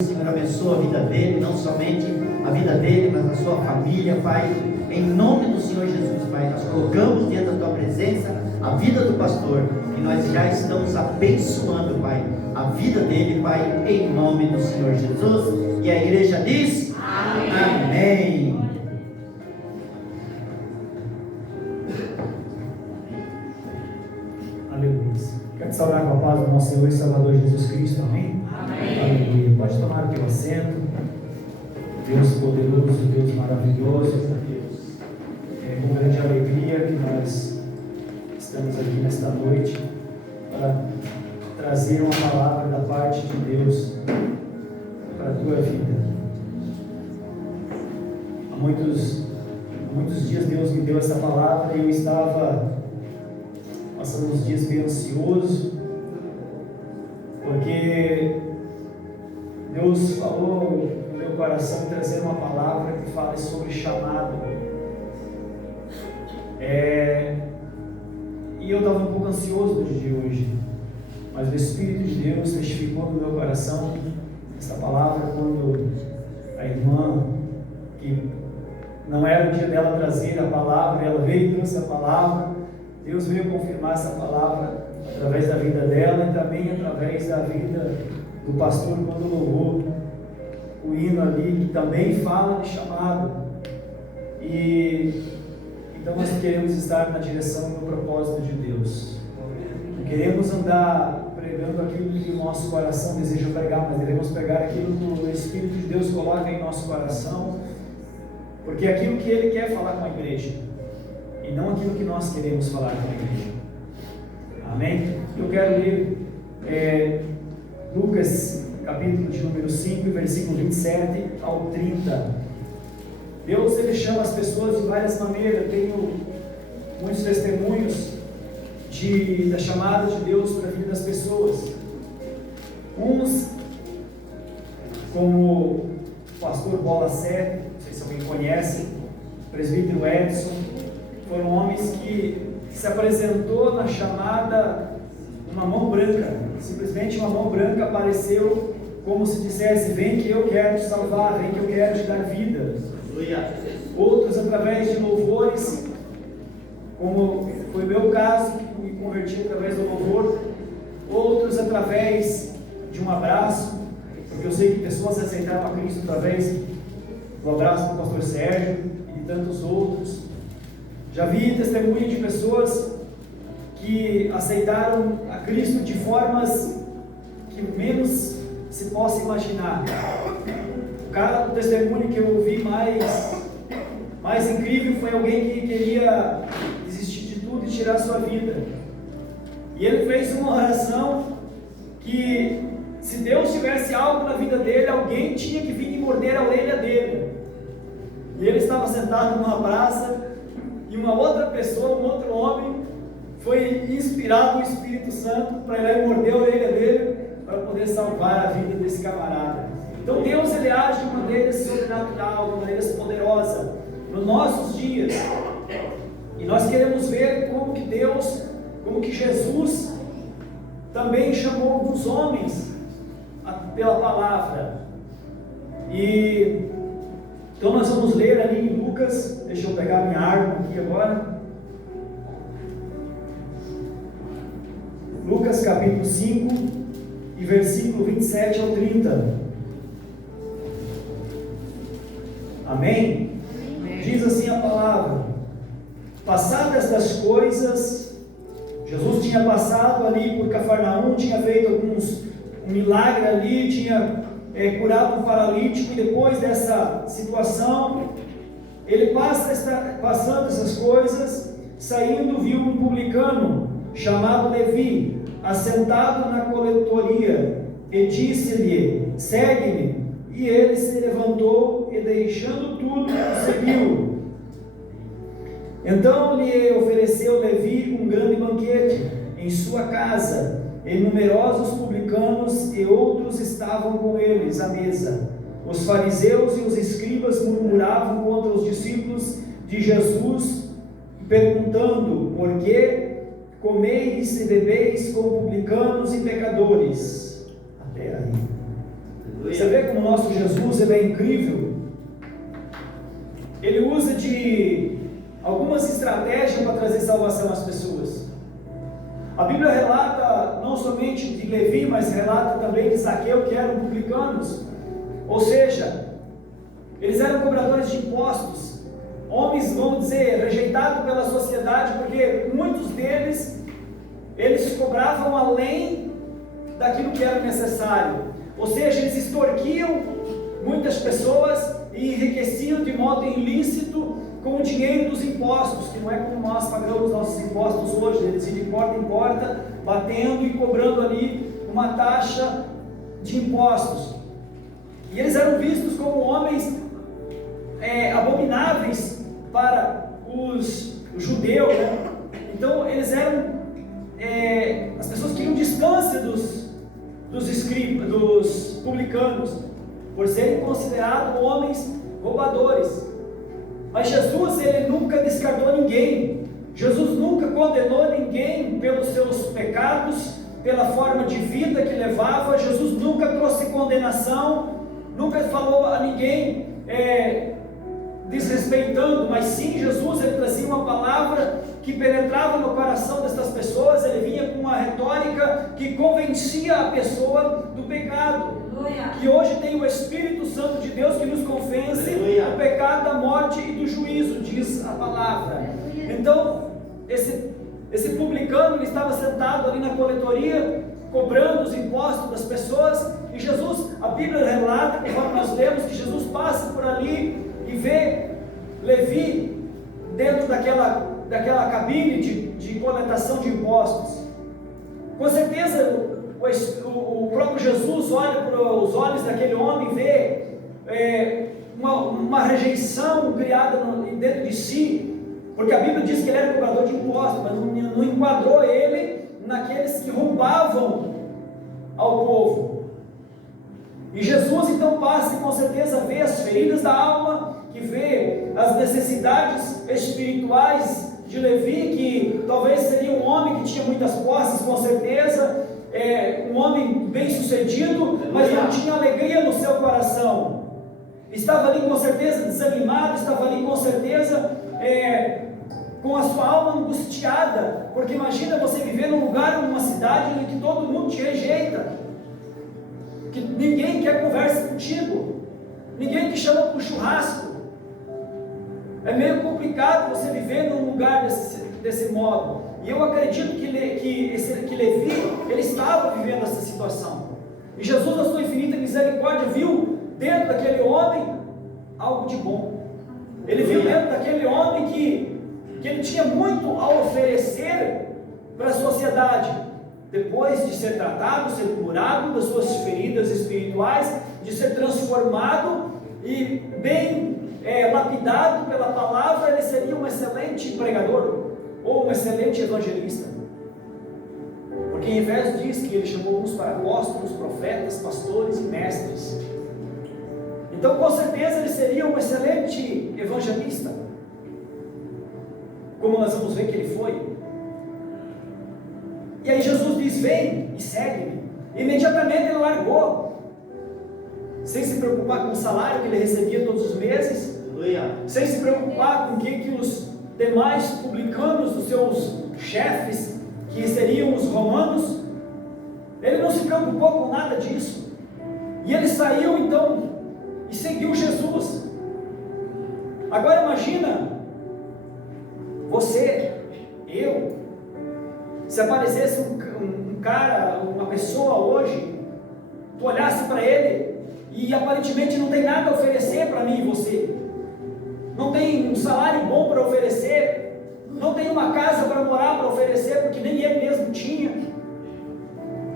Senhor, abençoa a vida dele, não somente a vida dele, mas a sua família, Pai. Em nome do Senhor Jesus, Pai, nós colocamos diante da tua presença a vida do pastor, e nós já estamos abençoando, Pai, a vida dele, Pai, em nome do Senhor Jesus. E a igreja diz: amém. Amém. Aleluia. Quero te saudar com a paz do nosso Senhor e Salvador Jesus Cristo. Amém? Amém. Aleluia. Pode tomar o teu assento. Deus poderoso, Deus maravilhoso. É com grande alegria que nós estamos aqui nesta noite para trazer uma palavra da parte de Deus para a tua vida. Há muitos dias Deus me deu essa palavra e eu estava passando uns dias meio ansioso, porque Deus falou no meu coração em trazer uma palavra que fale sobre chamado. E eu estava um pouco ansioso no dia de hoje, mas o Espírito de Deus testificou no meu coração essa palavra quando a irmã, que não era o dia dela trazer a palavra, ela veio e trouxe a palavra. Deus veio confirmar essa palavra através da vida dela e também através da vida do pastor quando louvou o hino ali, que também fala de chamado. E então nós queremos estar na direção do propósito de Deus. Não queremos andar pregando aquilo que o nosso coração deseja pregar, mas devemos pregar aquilo que o Espírito de Deus coloca em nosso coração, porque é aquilo que Ele quer falar com a igreja, e não aquilo que nós queremos falar com a igreja. Amém? Eu quero ler Lucas, capítulo de número 5, versículo 27 ao 30. Deus, Ele chama as pessoas de várias maneiras. Eu tenho muitos testemunhos da chamada de Deus para a vida das pessoas. Uns, como o pastor Bola Sete, não sei se alguém conhece, o presbítero Edson, foram homens que se apresentou na chamada uma mão branca. Simplesmente uma mão branca apareceu como se dissesse: vem que eu quero te salvar, vem que eu quero te dar vida. Outros através de louvores, como foi o meu caso, que me converti através do louvor. Outros através de um abraço, porque eu sei que pessoas aceitaram a Cristo através do abraço do pastor Sérgio e de tantos outros. Já vi testemunho de pessoas que aceitaram a Cristo de formas que menos se possa imaginar. O testemunho que eu ouvi mais incrível foi alguém que queria desistir de tudo e tirar sua vida. E ele fez uma oração que, se Deus tivesse algo na vida dele, alguém tinha que vir e morder a orelha dele. E ele estava sentado numa praça, e uma outra pessoa, um outro homem, foi inspirado no Espírito Santo para ir lá e morder a orelha dele, para poder salvar a vida desse camarada. Então Deus, Ele age de maneira sobrenatural, de maneira poderosa nos nossos dias. E nós queremos ver como que Jesus também chamou alguns homens pela palavra. E então nós vamos ler ali em Lucas. Deixa eu pegar minha arma aqui agora. Lucas capítulo 5 e versículo 27 ao 30. Amém? Diz assim a palavra: passadas das coisas, Jesus tinha passado ali por Cafarnaum, tinha feito um milagre ali, tinha curado um paralítico, e depois dessa situação, ele passando essas coisas, saindo, viu um publicano chamado Levi, assentado na coletoria, e disse-lhe: segue-me. E ele se levantou e, deixando tudo, o seguiu. Então lhe ofereceu Levi um grande banquete em sua casa, e numerosos publicanos e outros estavam com eles à mesa. Os fariseus e os escribas murmuravam contra os discípulos de Jesus, perguntando: por que comeis e bebeis com publicanos e pecadores? Até aí. Você vê como o nosso Jesus, ele é incrível. Ele usa de algumas estratégias para trazer salvação às pessoas. A Bíblia relata não somente de Levi, mas relata também de Zaqueu, que eram publicanos. Ou seja, eles eram cobradores de impostos, homens, vamos dizer, rejeitados pela sociedade, porque muitos deles, eles cobravam além daquilo que era necessário. Ou seja, eles extorquiam muitas pessoas e enriqueciam de modo ilícito com o dinheiro dos impostos, que não é como nós pagamos nossos impostos hoje. Eles iam de porta em porta, batendo e cobrando ali uma taxa de impostos. E eles eram vistos como homens abomináveis para os judeus, né? Então eles eram as pessoas queriam distância dos escribas, dos publicanos, por serem considerados homens roubadores. Mas Jesus, ele nunca descartou ninguém. Jesus nunca condenou ninguém pelos seus pecados, pela forma de vida que levava. Jesus nunca trouxe condenação, nunca falou a ninguém desrespeitando, mas sim, Jesus, ele trazia uma palavra que penetrava no coração dessas pessoas. Ele vinha com uma retórica que convencia a pessoa do pecado. Que hoje tem o Espírito Santo de Deus que nos convence do pecado, da morte e do juízo, diz a palavra. Então, esse publicano, ele estava sentado ali na coletoria, cobrando os impostos das pessoas, e Jesus, a Bíblia relata, conforme nós lemos, que Jesus passa por ali e vê Levi dentro daquela cabine de coletação de impostos. Com certeza, o próprio Jesus olha para os olhos daquele homem e vê uma rejeição criada dentro de si, porque a Bíblia diz que ele era cobrador de impostos, mas não enquadrou ele naqueles que roubavam ao povo. E Jesus então passa e com certeza vê as feridas da alma, que vê as necessidades espirituais de Levi, que talvez seria um homem que tinha muitas posses, com certeza, um homem bem sucedido, mas não tinha alegria no seu coração. Estava ali com certeza desanimado, estava ali com certeza com a sua alma angustiada, porque imagina você viver num lugar, numa cidade em que todo mundo te rejeita, que ninguém quer conversa contigo, ninguém te chama para o churrasco. É meio complicado você viver num lugar desse modo. E eu acredito que Levi, ele estava vivendo essa situação. E Jesus, na sua infinita misericórdia, viu dentro daquele homem algo de bom. Ele viu dentro daquele homem que ele tinha muito a oferecer para a sociedade. Depois de ser tratado, ser curado das suas feridas espirituais, de ser transformado e bem lapidado pela palavra, ele seria um excelente pregador ou um excelente evangelista. Porque em Efésios diz que ele chamou uns para apóstolos, profetas, pastores e mestres. Então com certeza ele seria um excelente evangelista, como nós vamos ver que ele foi. E aí Jesus diz: vem e segue-me. Imediatamente ele largou, sem se preocupar com o salário que ele recebia todos os meses, sem se preocupar com o que os demais publicanos, os seus chefes, que seriam os romanos. Ele não se preocupou com nada disso, e ele saiu então e seguiu Jesus. Agora imagina você, eu, se aparecesse um cara, uma pessoa hoje, tu olhasse para ele e aparentemente não tem nada a oferecer para mim e você, não tem um salário bom para oferecer, não tem uma casa para morar para oferecer, porque nem ele mesmo tinha,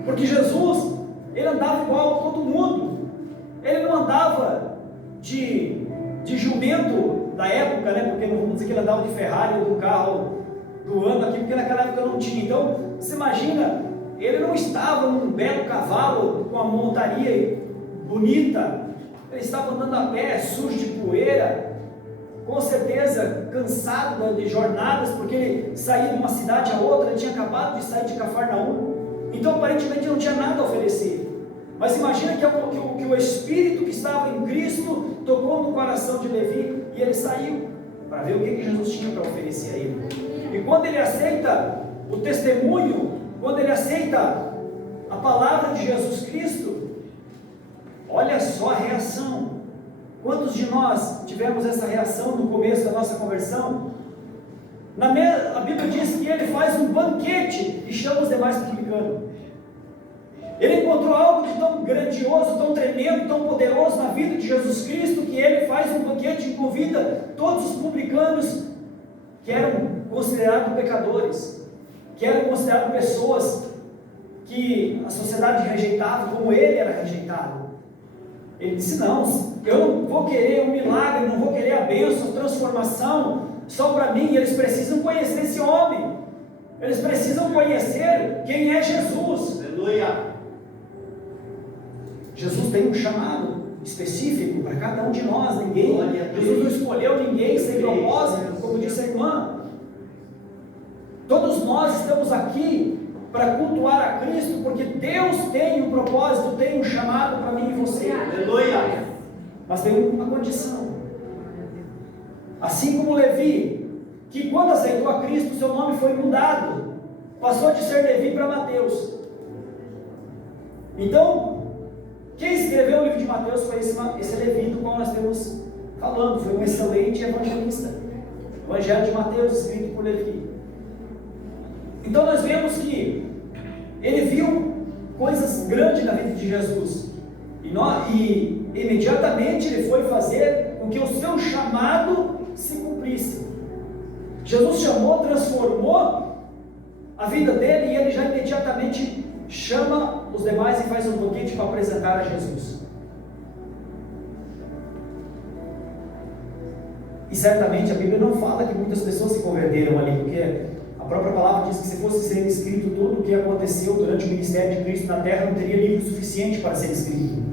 porque Jesus, ele andava igual a todo mundo. Ele não andava de jumento da época, né? Porque não vamos dizer que ele andava de Ferrari ou do carro do ano aqui, porque naquela época não tinha. Então, você imagina, ele não estava num belo cavalo com a montaria bonita, ele estava andando a pé, sujo de poeira, com certeza cansado de jornadas, porque ele saía de uma cidade a outra, ele tinha acabado de sair de Cafarnaum. Então aparentemente não tinha nada a oferecer, Mas imagina que o Espírito que estava em Cristo tocou no coração de Levi e ele saiu para ver o que Jesus tinha para oferecer a ele. E quando ele aceita o testemunho, quando ele aceita a palavra de Jesus Cristo, olha só a reação. Quantos de nós tivemos essa reação no começo da nossa conversão? A Bíblia diz que ele faz um banquete e chama os demais publicanos. Ele encontrou algo de tão grandioso, tão tremendo, tão poderoso na vida de Jesus Cristo, que ele faz um banquete e convida todos os publicanos que eram considerados pecadores, que eram considerados pessoas que a sociedade rejeitava, como ele era rejeitado. Ele disse: não, eu não vou querer um milagre, não vou querer a bênção, a transformação só para mim. Eles precisam conhecer esse homem, eles precisam conhecer quem é Jesus. Aleluia! Jesus tem um chamado específico para cada um de nós. Jesus não escolheu ninguém sem propósito, como disse a irmã. Todos nós estamos aqui para cultuar a Cristo, porque Deus tem um propósito, tem um chamado para mim e você. Aleluia! Mas tem uma condição. Assim como Levi, que quando aceitou a Cristo, seu nome foi mudado, passou de ser Levi para Mateus. Então, quem escreveu o livro de Mateus foi esse Levi do qual nós estamos falando. Foi um excelente evangelista. O Evangelho de Mateus, escrito por Levi. Então nós vemos que ele viu coisas grandes na vida de Jesus. E imediatamente ele foi fazer com que o seu chamado se cumprisse. Jesus chamou, transformou a vida dele, e ele já imediatamente chama os demais e faz um banquete para apresentar a Jesus. E certamente a Bíblia não fala que muitas pessoas se converteram ali, porque a própria palavra diz que se fosse ser escrito tudo o que aconteceu durante o ministério de Cristo na terra, não teria livro suficiente para ser escrito.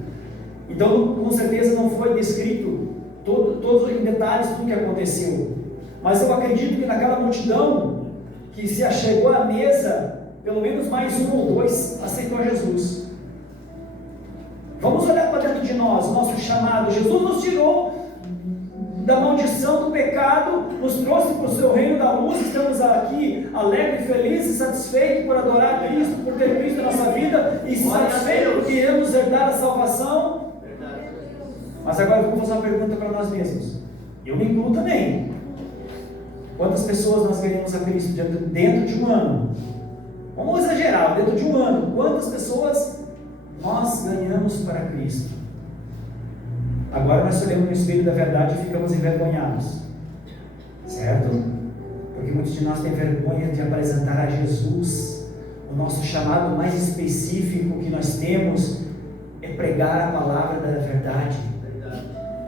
Então, com certeza não foi descrito todos em detalhes tudo o que aconteceu. Mas eu acredito que naquela multidão que se achegou à mesa, pelo menos mais um ou dois aceitou Jesus. Vamos olhar para dentro de nós, o nosso chamado. Jesus nos tirou da maldição do pecado, nos trouxe para o seu reino da luz. Estamos aqui alegres, felizes, satisfeitos por adorar Cristo, por ter Cristo na nossa vida, e satisfeitos porque iremos herdar a salvação. Mas agora vamos fazer uma pergunta para nós mesmos. Eu me incluo também. Quantas pessoas nós ganhamos a Cristo dentro de um ano? Vamos exagerar, dentro de um ano, quantas pessoas nós ganhamos para Cristo? Agora nós olhamos no espelho da verdade e ficamos envergonhados, certo? Porque muitos de nós têm vergonha de apresentar a Jesus. O nosso chamado mais específico que nós temos é pregar a palavra da verdade,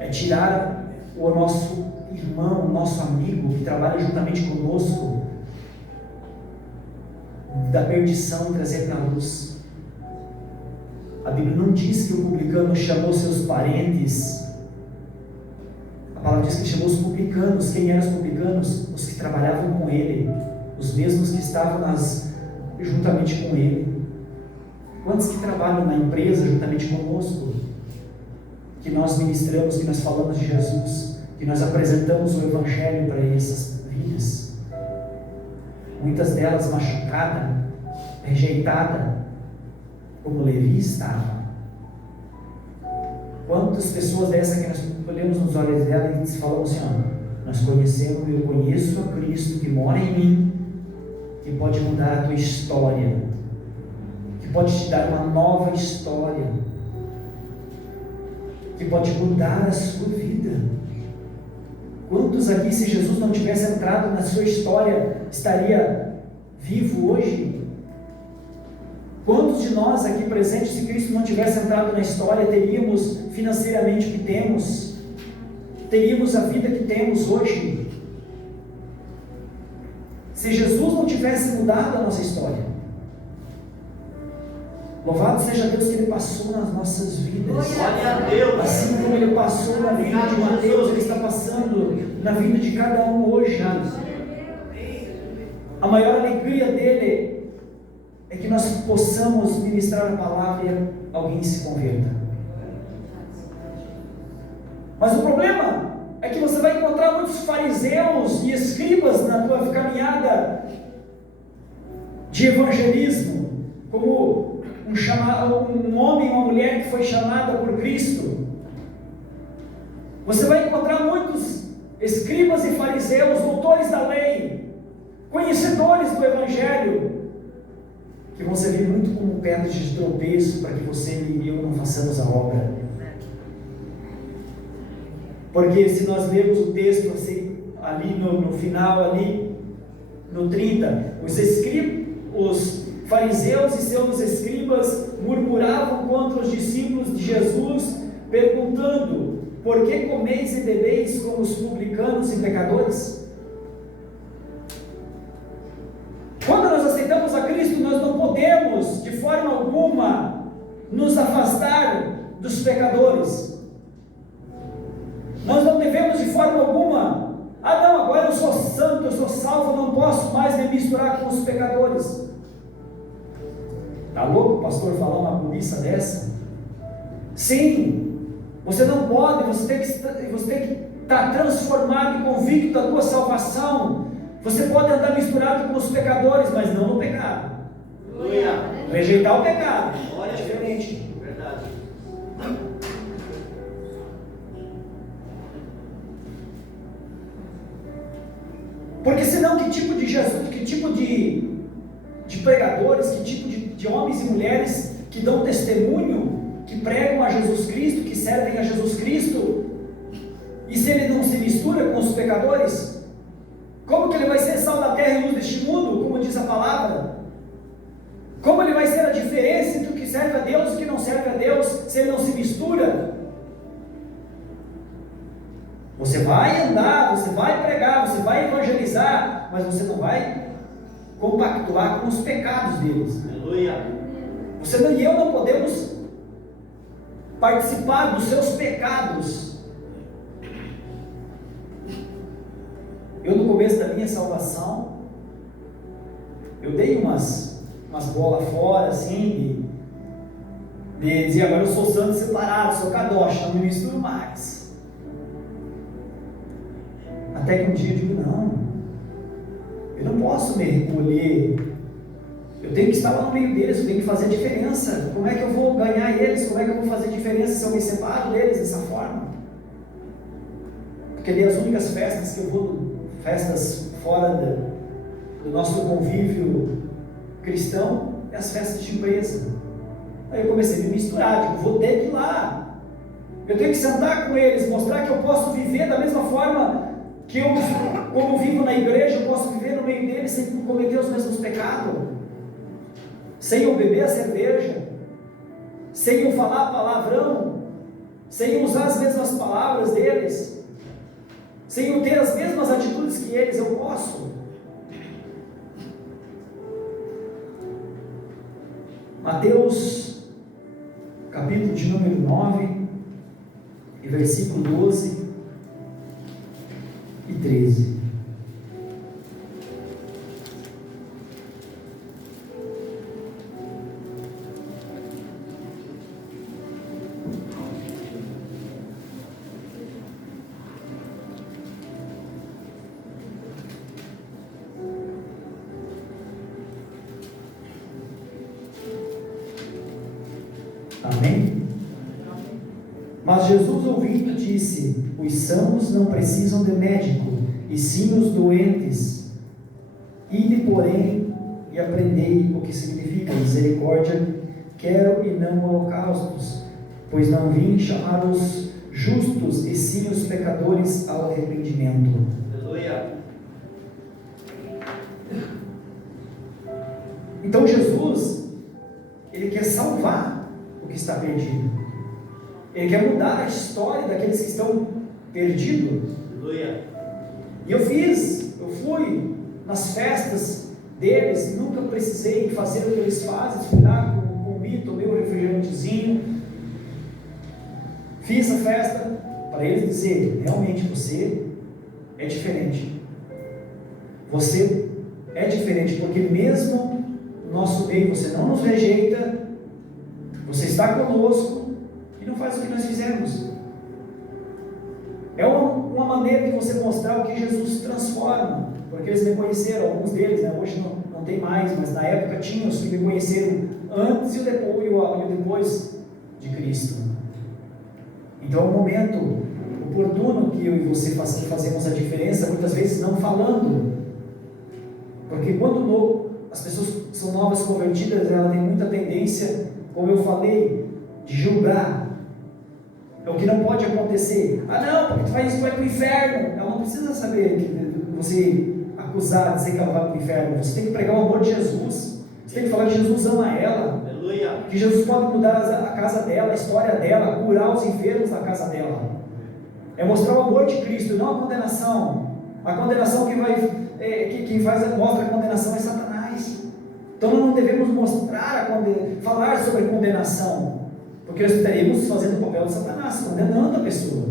é tirar o nosso irmão, o nosso amigo que trabalha juntamente conosco da perdição e trazer para a luz. A Bíblia não diz que o publicano chamou seus parentes. A palavra diz que chamou os publicanos. Quem eram os publicanos? Os que trabalhavam com ele, os mesmos que estavam juntamente com ele. Quantos que trabalham na empresa juntamente conosco, que nós ministramos, que nós falamos de Jesus, que nós apresentamos o Evangelho para essas vidas? Muitas delas machucadas, rejeitada, como Levi estava. Quantas pessoas dessas que nós olhamos nos olhos dela e falamos assim: ó, nós conhecemos, eu conheço a Cristo que mora em mim, que pode mudar a tua história, que pode te dar uma nova história, que pode mudar a sua vida. Quantos aqui, se Jesus não tivesse entrado na sua história, estaria vivo hoje? Quantos de nós aqui presentes, se Cristo não tivesse entrado na história, teríamos financeiramente o que temos? Teríamos a vida que temos hoje? Se Jesus não tivesse mudado a nossa história. Louvado seja Deus que Ele passou nas nossas vidas. Glória a Deus. Assim como Ele passou na vida de Mateus, Ele está passando na vida de cada um hoje. A maior alegria dele é que nós possamos ministrar a palavra e alguém se converta. Mas o problema é que você vai encontrar muitos fariseus e escribas na tua caminhada de evangelismo, como um homem ou uma mulher que foi chamada por Cristo. Você vai encontrar muitos escribas e fariseus, doutores da lei, conhecedores do evangelho, que vão servir muito como pedras de tropeço para que você e eu não façamos a obra. Porque se nós lermos o texto assim, ali no final, ali no 30, os fariseus e seus escribas murmuravam contra os discípulos de Jesus, perguntando: por que comeis e bebeis como os publicanos e pecadores? Quando nós aceitamos a Cristo, nós não podemos de forma alguma nos afastar dos pecadores. Nós não devemos de forma alguma: não, agora eu sou santo, eu sou salvo, não posso mais me misturar com os pecadores. Está louco o pastor falar uma burrice dessa? Sim, você não pode, você tem que estar transformado e convicto da tua salvação. Você pode andar misturado com os pecadores, mas não no pecado. Rejeitar o pecado é diferente. Verdade. Porque senão que tipo de Jesus, que tipo de pregadores, que tipo de homens e mulheres que dão testemunho, que pregam a Jesus Cristo, que servem a Jesus Cristo, e se ele não se mistura com os pecadores, como que ele vai ser sal da terra e luz deste mundo, como diz a palavra? Como ele vai ser a diferença entre o que serve a Deus e o que não serve a Deus, se ele não se mistura? Você vai andar, você vai pregar, você vai evangelizar, mas você não vai compactuar com os pecados deles. Aleluia. Você e eu não podemos participar dos seus pecados. Eu, no começo da minha salvação, eu dei umas bolas fora, assim, de dizer: agora eu sou santo separado, sou kadosh, não me misturo mais. Até que um dia eu digo: não, eu não posso me recolher, eu tenho que estar lá no meio deles, eu tenho que fazer a diferença. Como é que eu vou ganhar eles? Como é que eu vou fazer diferença se eu me separo deles dessa forma? Porque ali as únicas festas que eu vou, festas fora do nosso convívio cristão, é as festas de empresa. Aí eu comecei a me misturar, digo: vou ter que ir lá, eu tenho que sentar com eles, mostrar que eu posso viver da mesma forma que eu, como vivo na igreja, eu posso viver no meio deles sem cometer os mesmos pecados, sem eu beber a cerveja, sem eu falar palavrão, sem eu usar as mesmas palavras deles, sem eu ter as mesmas atitudes que eles. Eu posso. Mateus, capítulo de número 9, e versículo 12 e 13. Amém? Mas Jesus, ouvindo, disse: os sãos não precisam de médico, e sim os doentes. Ide, porém, e aprendei o que significa misericórdia quero e não holocaustos, pois não vim chamar os justos, e sim os pecadores ao arrependimento. Aleluia. Então Jesus, ele quer salvar o que está perdido. Ele quer mudar a história daqueles que estão perdidos. Aleluia. E eu fui nas festas deles, nunca precisei fazer o que eles fazem, fui lá, comi, tomei um refrigerantezinho, fiz a festa, para eles dizer: realmente você é diferente. Você é diferente, porque mesmo nosso meio, você não nos rejeita, você está conosco e não faz o que nós fizemos. É uma maneira de você mostrar o que Jesus transforma, porque eles me conheceram, alguns deles, né? Hoje não tem mais, mas na época tinha os que me conheceram antes e o depois de Cristo. Então é um momento oportuno que eu e você fazemos a diferença, muitas vezes não falando, porque quando as pessoas são novas convertidas, ela tem muita tendência, como eu falei, de julgar. É o que não pode acontecer. Ah não, porque tu faz isso, vai para o inferno. Ela não precisa saber que você acusar, dizer que ela vai para o inferno. Você tem que pregar o amor de Jesus. Você tem que falar que Jesus ama ela. Aleluia. Que Jesus pode mudar a casa dela, a história dela, curar os enfermos da casa dela. É mostrar o amor de Cristo, não a condenação. A condenação quem mostra a condenação é Satanás. Então não devemos falar sobre condenação, porque nós estaríamos fazendo o papel de Satanás, condenando a pessoa.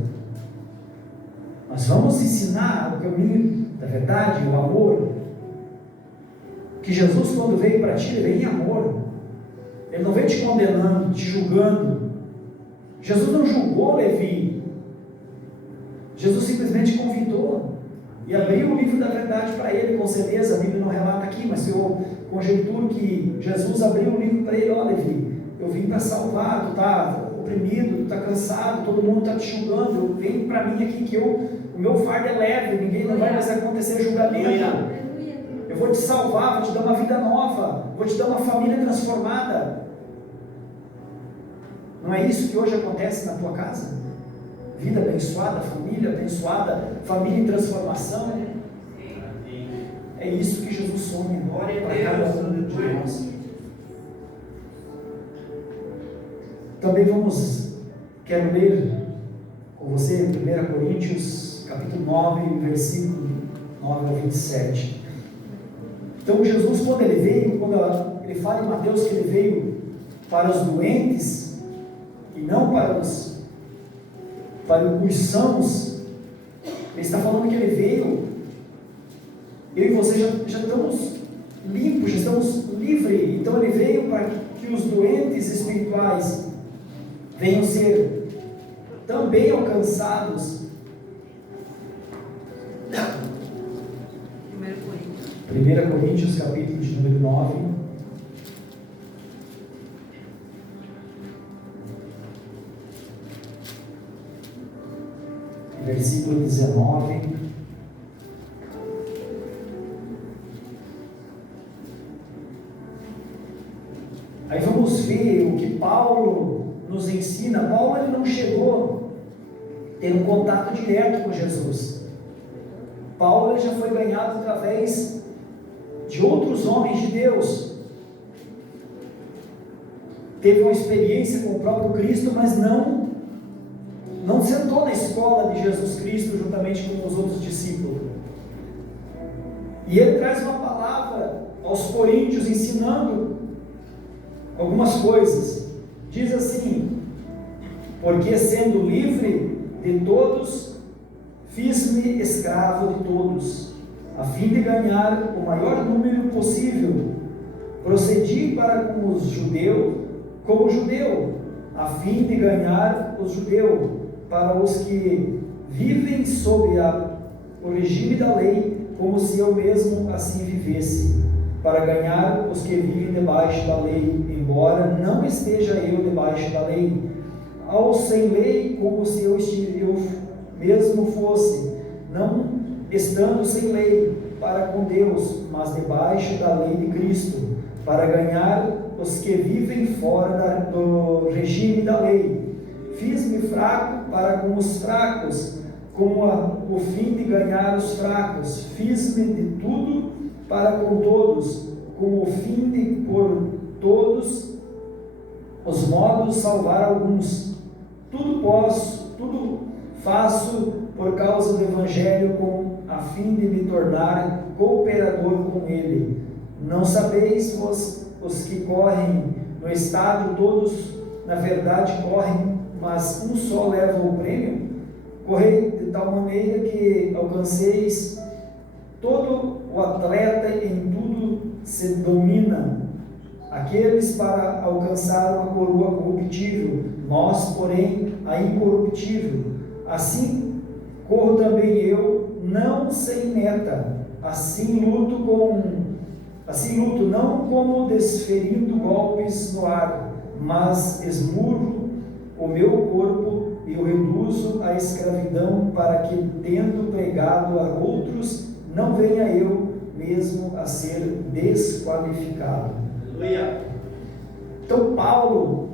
Nós vamos ensinar o caminho da verdade, o amor. Que Jesus, quando veio para ti, ele veio em amor. Ele não veio te condenando, te julgando. Jesus não julgou Levi. Jesus simplesmente convidou e abriu o livro da verdade para ele. Com certeza, a Bíblia não relata aqui, mas eu conjecturo que Jesus abriu o livro para ele. Olha, Levi, eu vim para salvar, tu está oprimido, tu está cansado, todo mundo está te julgando, vem para mim aqui que o meu fardo é leve, não vai mais acontecer julgamento. Eu vou te salvar, vou te dar uma vida nova, vou te dar uma família transformada. Não é isso que hoje acontece na tua casa? Vida abençoada, família em transformação. É isso que Jesus sonha para cada um de nós. Também quero ler com você 1 Coríntios, capítulo 9, versículo 9 a 27. Então Jesus, quando ele fala em Mateus que ele veio para os doentes e não para os sãos, ele está falando que ele veio, eu e você já estamos limpos, já estamos livres. Então ele veio para que os doentes espirituais venham ser também alcançados. 1 Coríntios, capítulo de número 9. Versículo 19. Aí vamos ver o que Paulo nos ensina. Paulo ele não chegou a ter um contato direto com Jesus. Paulo ele já foi ganhado através de outros homens de Deus. Teve uma experiência com o próprio Cristo, mas não sentou na escola de Jesus Cristo juntamente com os outros discípulos. E ele traz uma palavra aos coríntios ensinando algumas coisas. Diz assim: porque sendo livre de todos, fiz-me escravo de todos, a fim de ganhar o maior número possível. Procedi para com os judeus, como judeu, a fim de ganhar os judeus. Para os que vivem sob o regime da lei, como se eu mesmo assim vivesse, para ganhar os que vivem debaixo da lei, embora não esteja eu debaixo da lei, ao sem lei, como se eu mesmo fosse, não estando sem lei, para com Deus, mas debaixo da lei de Cristo, para ganhar os que vivem fora do regime da lei. Fiz-me fraco para com os fracos, com o fim de ganhar os fracos. Fiz-me de tudo para com todos, com o fim de por todos os modos salvar alguns. Tudo posso, tudo faço por causa do Evangelho, com a fim de me tornar cooperador com ele. Não sabeis os que correm no estádio, todos na verdade correm, mas um só leva o prêmio. Correi de tal maneira que alcanceis. Todo o atleta em tudo se domina, aqueles para alcançar uma coroa corruptível, nós, porém, a incorruptível. Assim corro também eu, não sem meta, assim luto, não como desferindo golpes no ar, mas esmurro o meu corpo e o reduzo à escravidão, para que, tendo pregado a outros, não venha eu mesmo a ser desqualificado. Aleluia. Então Paulo,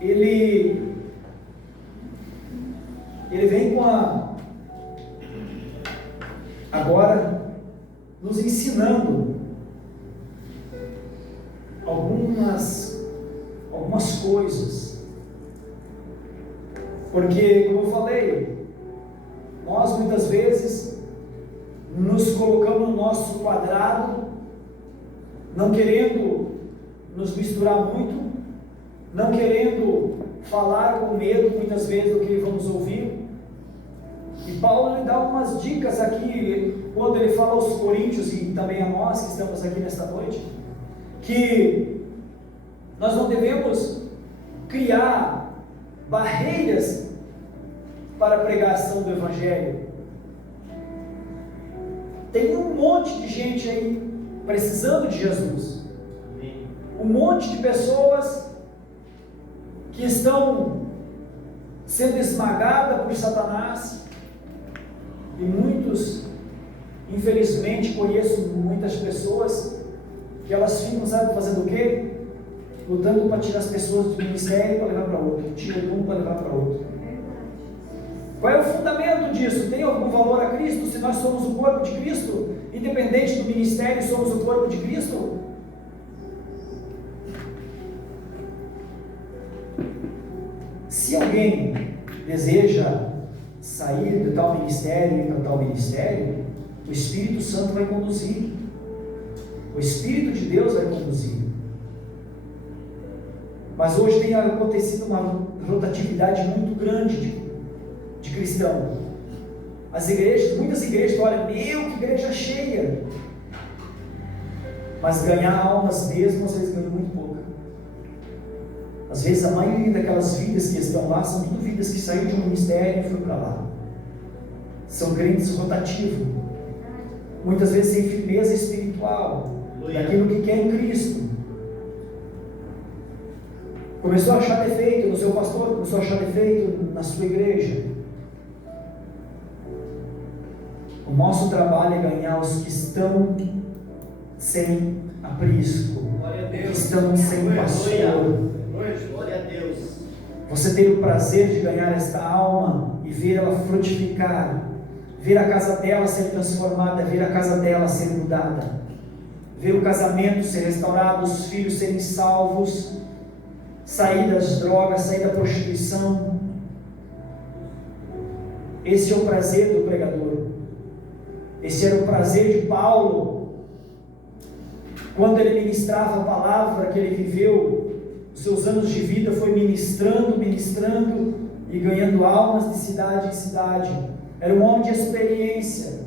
ele vem agora nos ensinando algumas coisas, porque, como eu falei, nós muitas vezes nos colocamos no nosso quadrado, não querendo nos misturar muito, não querendo falar com medo muitas vezes do que vamos ouvir. E Paulo lhe dá umas dicas aqui, quando ele fala aos coríntios e também a nós que estamos aqui nesta noite, que nós não devemos criar barreiras para a pregação do Evangelho. Tem um monte de gente aí precisando de Jesus, um monte de pessoas que estão sendo esmagadas por Satanás, e muitos, infelizmente, conheço muitas pessoas que elas ficam, sabe, fazendo o quê? Lutando para tirar as pessoas do ministério para levar para outro, tira de um para levar para outro. Qual é o fundamento disso? Tem algum valor a Cristo? Se nós somos o corpo de Cristo, independente do ministério, somos o corpo de Cristo? Se alguém deseja sair de tal ministério e ir para tal ministério, o Espírito Santo vai conduzir, o Espírito de Deus vai conduzir. Mas hoje tem acontecido uma rotatividade muito grande de cristão. As igrejas, muitas igrejas, olha, que igreja cheia, mas ganhar almas mesmo, às vezes ganham muito pouco. Às vezes a maioria daquelas vidas que estão lá são tudo vidas que saíram de um ministério e foram para lá. São crentes rotativos, muitas vezes sem firmeza espiritual, daquilo que quer em Cristo. Começou a achar defeito no seu pastor, começou a achar defeito na sua igreja. O nosso trabalho é ganhar os que estão sem aprisco, que estão sem pastor. Glória a Deus. Você tem o prazer de ganhar esta alma e ver ela frutificar, ver a casa dela ser transformada, ver a casa dela ser mudada, ver o casamento ser restaurado, os filhos serem salvos, sair das drogas, sair da prostituição. Esse é o prazer do pregador. Esse era o prazer de Paulo, quando ele ministrava a palavra que ele viveu. Os seus anos de vida foi ministrando e ganhando almas de cidade em cidade. Era um homem de experiência.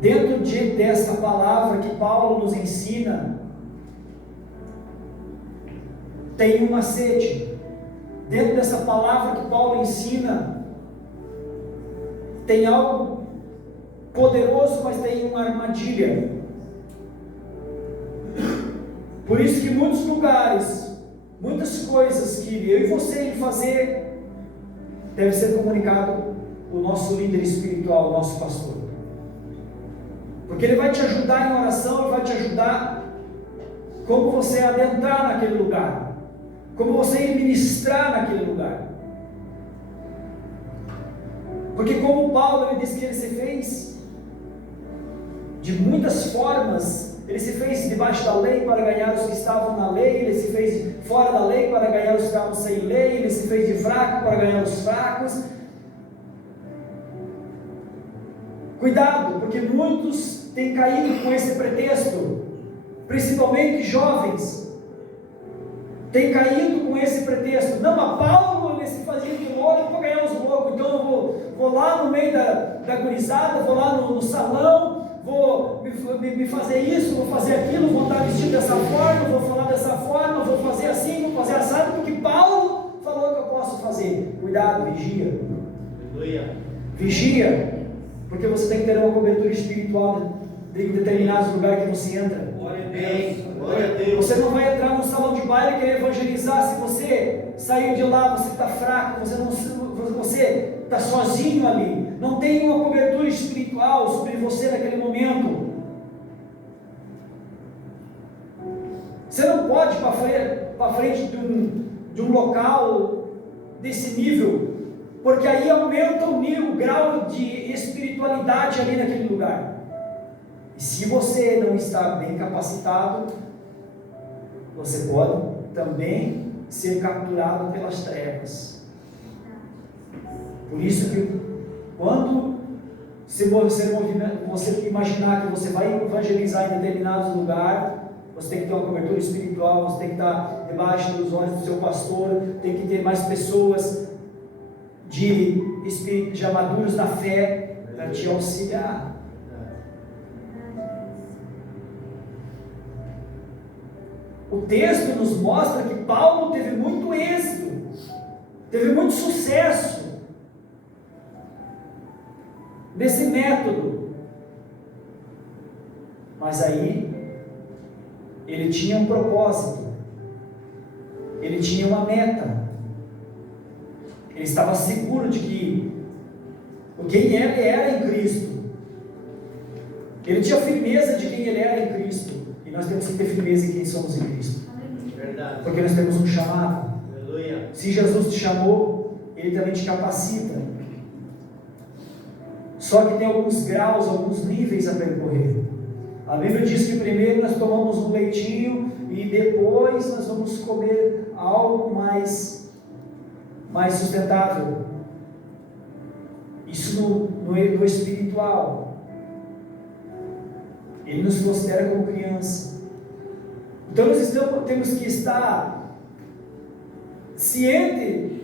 Dentro desta palavra que Paulo nos ensina, tem um macete. Dentro dessa palavra que Paulo ensina, tem algo poderoso, mas tem uma armadilha. Por isso que muitos lugares, muitas coisas que eu e você tem que fazer, deve ser comunicado o nosso líder espiritual, o nosso pastor. Porque ele vai te ajudar em oração, ele vai te ajudar como você adentrar naquele lugar, como você ir ministrar naquele lugar. Porque como Paulo, ele disse que ele se fez de muitas formas. Ele se fez debaixo da lei para ganhar os que estavam na lei, ele se fez fora da lei para ganhar os que estavam sem lei, ele se fez de fraco para ganhar os fracos. Cuidado, porque muitos têm caído com esse pretexto, principalmente jovens, têm caído com esse pretexto. Não, a Paulo ele se fazia de louco para ganhar os loucos, então eu vou lá no meio da gurizada, vou lá no salão, vou me fazer isso, vou fazer aquilo, vou estar vestido dessa forma, vou falar dessa forma, vou fazer assim, vou fazer assado, porque Paulo falou que eu posso fazer. Cuidado, vigia. Aleluia. Vigia, porque você tem que ter uma cobertura espiritual em determinados lugares que você entra. Glória a Deus. Glória a Deus. Você não vai entrar num salão de baile e querer evangelizar se você saiu de lá, você está fraco, você está sozinho ali. Não tem uma cobertura espiritual sobre você naquele momento. Você não pode ir para frente de um local desse nível, porque aí aumenta o grau de espiritualidade ali naquele lugar. E se você não está bem capacitado, você pode também ser capturado pelas trevas. Por isso que quando você imaginar que você vai evangelizar em determinados lugares, você tem que ter uma cobertura espiritual, você tem que estar debaixo dos olhos do seu pastor, tem que ter mais pessoas de maduros na fé para te auxiliar. O texto nos mostra que Paulo teve muito êxito, teve muito sucesso nesse método, mas aí ele tinha um propósito, ele tinha uma meta, ele estava seguro de quem ele era em Cristo, ele tinha firmeza de quem ele era em Cristo. E nós temos que ter firmeza em quem somos em Cristo. Verdade. Porque nós temos um chamado. Aleluia. Se Jesus te chamou, Ele também te capacita. Só que tem alguns graus, alguns níveis a percorrer. A Bíblia diz que primeiro nós tomamos um leitinho e depois nós vamos comer algo mais sustentável. Isso no espiritual. Ele nos considera como criança. Então nós temos que estar ciente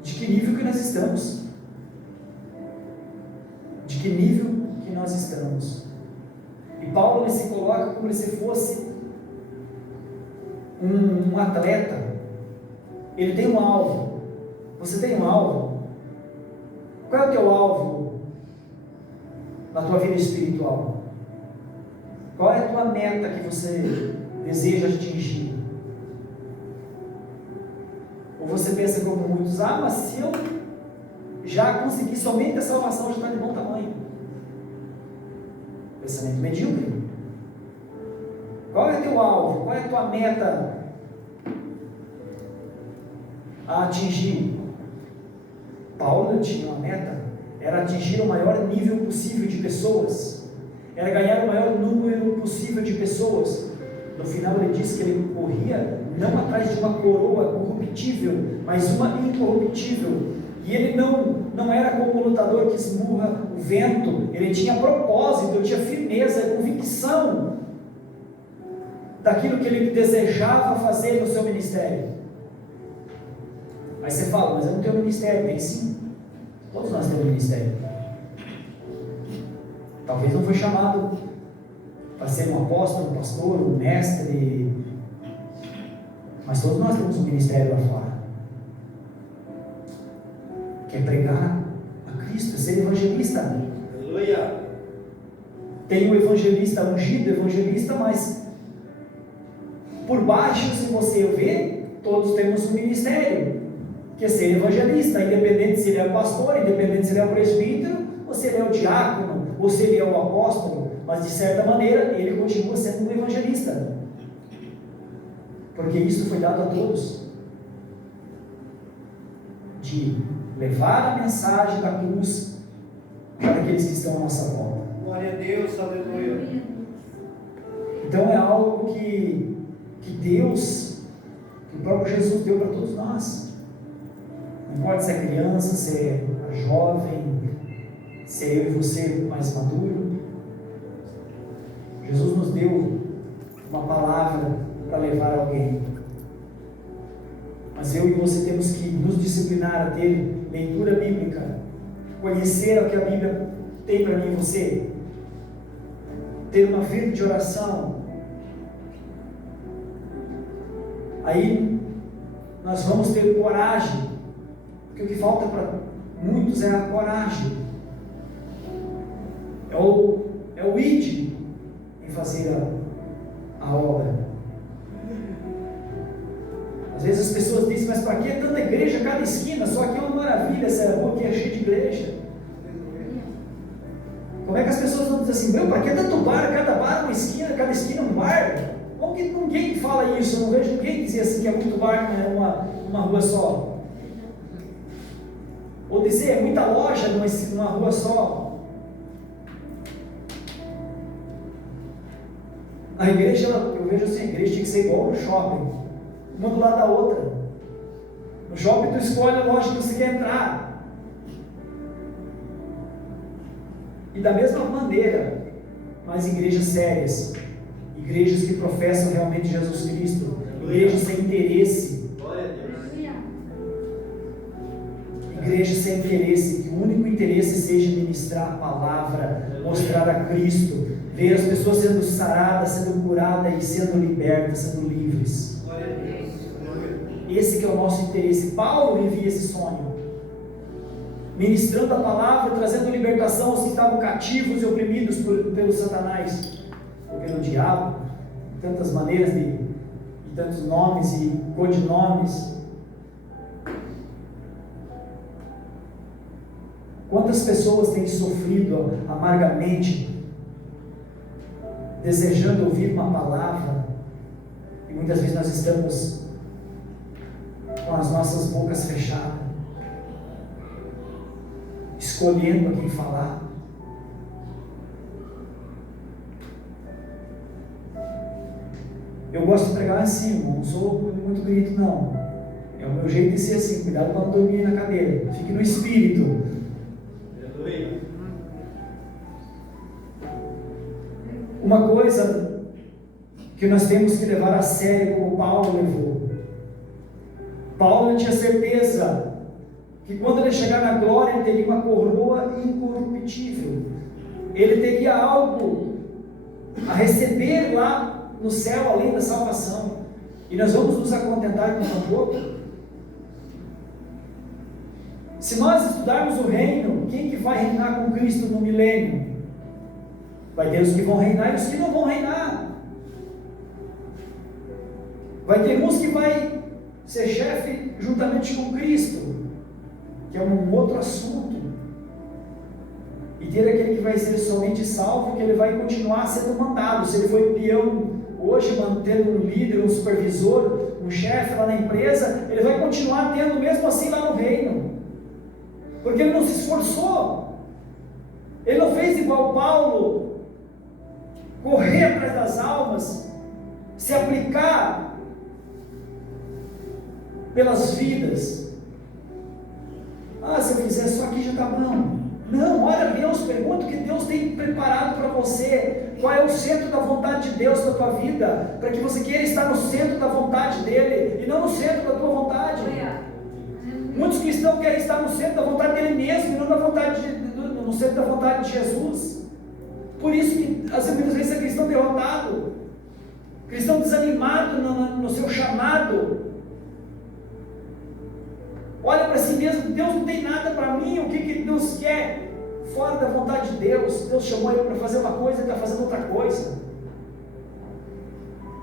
de que nível que nós estamos. De que nível que nós estamos. E Paulo ele se coloca como se fosse um atleta. Ele tem um alvo. Você tem um alvo? Qual é o teu alvo na tua vida espiritual? Qual é a tua meta que você deseja atingir? Ou você pensa como muitos, mas se eu já conseguir somente a salvação, já está de bom tamanho. Pensamento medíocre. Qual é o teu alvo? Qual é a tua meta a atingir? Paulo tinha uma meta, era atingir o maior nível possível de pessoas, era ganhar o maior número possível de pessoas. No final ele disse que ele corria não atrás de uma coroa corruptível, mas uma incorruptível. E ele não era como um lutador que esmurra o vento, ele tinha propósito, ele tinha firmeza, convicção daquilo que ele desejava fazer no seu ministério. Aí você fala, mas eu não tenho ministério. Tem sim, todos nós temos ministério. Talvez não foi chamado para ser um apóstolo, um pastor, um mestre, mas todos nós temos um ministério lá fora, que é pregar a Cristo, ser evangelista. Aleluia. Tem o evangelista ungido, evangelista, mas por baixo, se você ver, todos temos um ministério, que é ser evangelista, independente se ele é pastor, independente se ele é o presbítero, ou se ele é o diácono, ou se ele é o apóstolo, mas de certa maneira ele continua sendo um evangelista, porque isso foi dado a todos, de levar a mensagem da cruz para aqueles que estão à nossa volta. Glória a Deus, aleluia. Então é algo que Deus, que o próprio Jesus deu para todos nós. Não importa se é criança, se é jovem, se é eu e você mais maduro. Jesus nos deu uma palavra para levar alguém. Mas eu e você temos que nos disciplinar a ter leitura bíblica, conhecer o que a Bíblia tem para mim e você. ter uma vida de oração, aí nós vamos ter coragem, porque o que falta para muitos é a coragem, é o id em fazer a obra. Às vezes as pessoas dizem, mas para que tanta igreja a cada esquina? Só aqui é uma maravilha, essa rua aqui é cheia de igreja. Como é que as pessoas vão dizer assim, para que tanto bar? Cada bar é uma esquina, cada esquina é um bar? Como que ninguém fala isso? Eu não vejo ninguém dizer assim que é muito bar, não é uma rua só. Ou dizer, é muita loja numa rua só. A igreja, eu vejo assim, a igreja tinha que ser igual no shopping, uma do lado da outra. No shopping tu escolhe a loja que você quer entrar. E da mesma maneira, mas igrejas sérias, igrejas que professam realmente Jesus Cristo, igrejas sem interesse, igrejas sem interesse, que o único interesse seja ministrar a palavra, mostrar a Cristo, ver as pessoas sendo saradas, sendo curadas e sendo libertas, sendo livres. Esse que é o nosso interesse. Paulo vivia esse sonho, ministrando a palavra, trazendo libertação aos que estavam cativos e oprimidos pelo Satanás, ou pelo diabo, de tantas maneiras, de tantos nomes e codinomes. Quantas pessoas têm sofrido amargamente, desejando ouvir uma palavra, e muitas vezes nós estamos com as nossas bocas fechadas, escolhendo a quem falar. Eu gosto de pregar assim, irmão, não sou muito grito não, é o meu jeito de ser assim. Cuidado para não dormir na cadeira, fique no espírito. Uma coisa que nós temos que levar a sério, como Paulo levou. Paulo tinha certeza que quando ele chegar na glória, ele teria uma coroa incorruptível. Ele teria algo a receber lá no céu, além da salvação. E nós vamos nos acontentar com um pouco. Se nós estudarmos o reino, quem que vai reinar com Cristo no milênio? Vai ter os que vão reinar e os que não vão reinar. Vai ter uns que vai ser chefe juntamente com Cristo, que é um outro assunto. E ter aquele que vai ser somente salvo, que ele vai continuar sendo mandado. Se ele foi peão hoje, mantendo um líder, um supervisor, um chefe lá na empresa, ele vai continuar tendo mesmo assim lá no reino, porque ele não se esforçou. Ele não fez igual Paulo, correr atrás das almas, se aplicar pelas vidas. Se eu fizer só aqui já está bom. Não, ora a Deus, pergunta o que Deus tem preparado para você. Qual é o centro da vontade de Deus na tua vida, para que você queira estar no centro da vontade dele e não no centro da tua vontade. Muitos cristãos querem estar no centro da vontade dele mesmo e não no centro da vontade de Jesus. Por isso que muitas vezes é cristão derrotado, cristão desanimado no seu chamado. Olha para si mesmo, Deus não tem nada para mim, o que Deus quer? Fora da vontade de Deus. Deus chamou ele para fazer uma coisa e está fazendo outra coisa.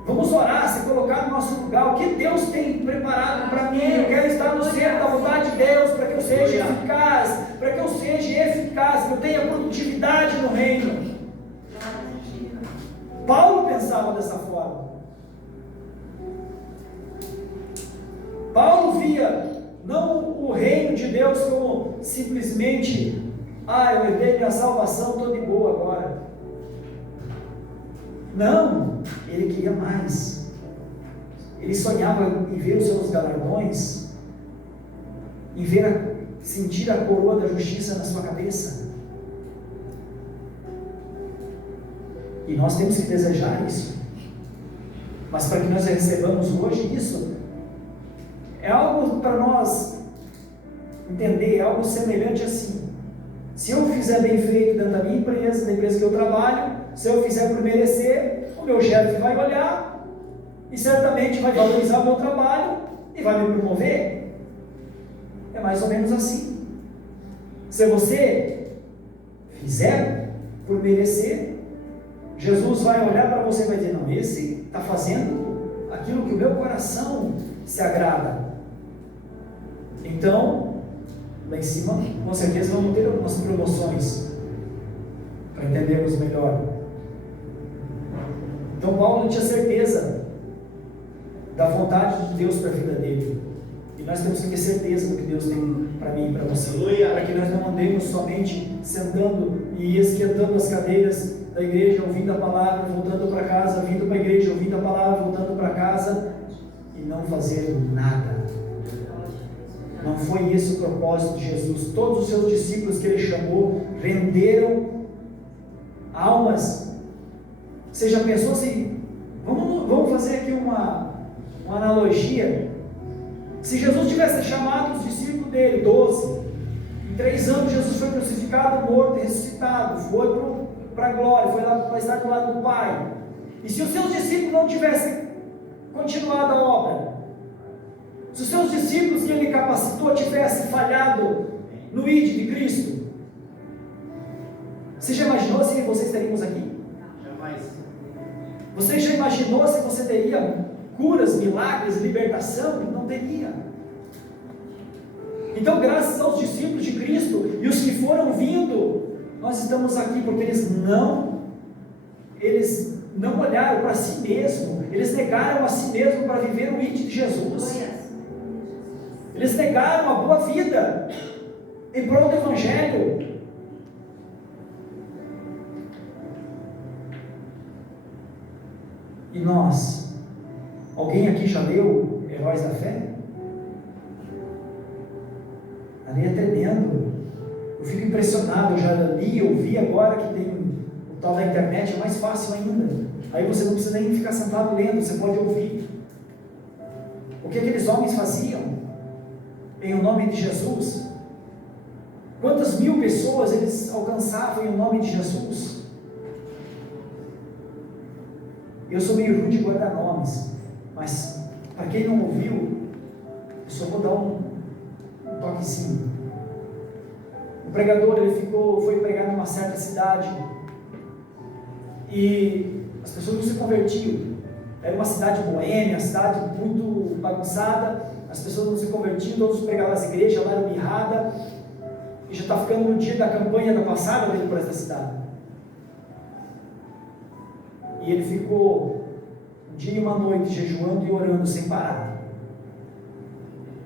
Vamos orar, se colocar no nosso lugar. O que Deus tem preparado para mim? Eu quero estar no centro da vontade de Deus, para que eu seja eficaz, que eu tenha produtividade no reino. Paulo pensava dessa forma. Paulo via não o reino de Deus como simplesmente, eu herdei minha salvação, estou de boa agora. Não, ele queria mais. Ele sonhava em ver os seus galardões, em sentir a coroa da justiça na sua cabeça. E nós temos que desejar isso. Mas para que nós recebamos hoje isso, é algo para nós entender, é algo semelhante assim. Se eu fizer bem feito dentro da minha empresa, da empresa que eu trabalho, se eu fizer por merecer, o meu chefe vai olhar e certamente vai valorizar o meu trabalho e vai me promover. É mais ou menos assim. Se você fizer por merecer, Jesus vai olhar para você e vai dizer: não, esse está fazendo aquilo que o meu coração se agrada. Então, lá em cima, com certeza vamos ter algumas promoções, para entendermos melhor. Então Paulo tinha certeza da vontade de Deus para a vida dele, e nós temos que ter certeza do que Deus tem para mim e para você, para que nós não andemos somente sentando e esquentando as cadeiras da igreja, ouvindo a palavra, voltando para casa, vindo para a igreja, ouvindo a palavra, voltando para casa, e não fazer nada. Não foi esse o propósito de Jesus. Todos os seus discípulos que ele chamou renderam almas. Você já pensou assim? Vamos fazer aqui uma analogia. Se Jesus tivesse chamado os discípulos dele, 12, em 3 anos Jesus foi crucificado, morto e ressuscitado, foi para a glória, foi lá para estar do lado do Pai. E se os seus discípulos não tivessem continuado a obra, se os seus discípulos que ele capacitou tivessem falhado no ID de Cristo, você já imaginou se você estaríamos aqui? Jamais. Você já imaginou se você teria curas, milagres, libertação? Não teria. Então, graças aos discípulos de Cristo e os que foram vindo, nós estamos aqui porque eles não olharam para si mesmo, eles negaram a si mesmo para viver o ID de Jesus. Eles negaram a boa vida em prol do Evangelho. E nós? Alguém aqui já leu Heróis da Fé? Ali é tremendo. Eu fico impressionado, eu já li, eu vi agora que tem o tal da internet, é mais fácil ainda. Aí você não precisa nem ficar sentado lendo, você pode ouvir. O que aqueles homens faziam em o nome de Jesus? Quantas mil pessoas eles alcançavam em o nome de Jesus? Eu sou meio ruim de guardar nomes, mas para quem não ouviu, eu só vou dar um toquezinho. O pregador foi pregar numa certa cidade e as pessoas não se convertiam. Era uma cidade boêmia, cidade muito bagunçada, as pessoas não se convertiam, todos pregavam as igrejas, lá era mirrada, e já está ficando no dia da campanha da passada dele por essa cidade. E ele ficou um dia e uma noite jejuando e orando sem parar.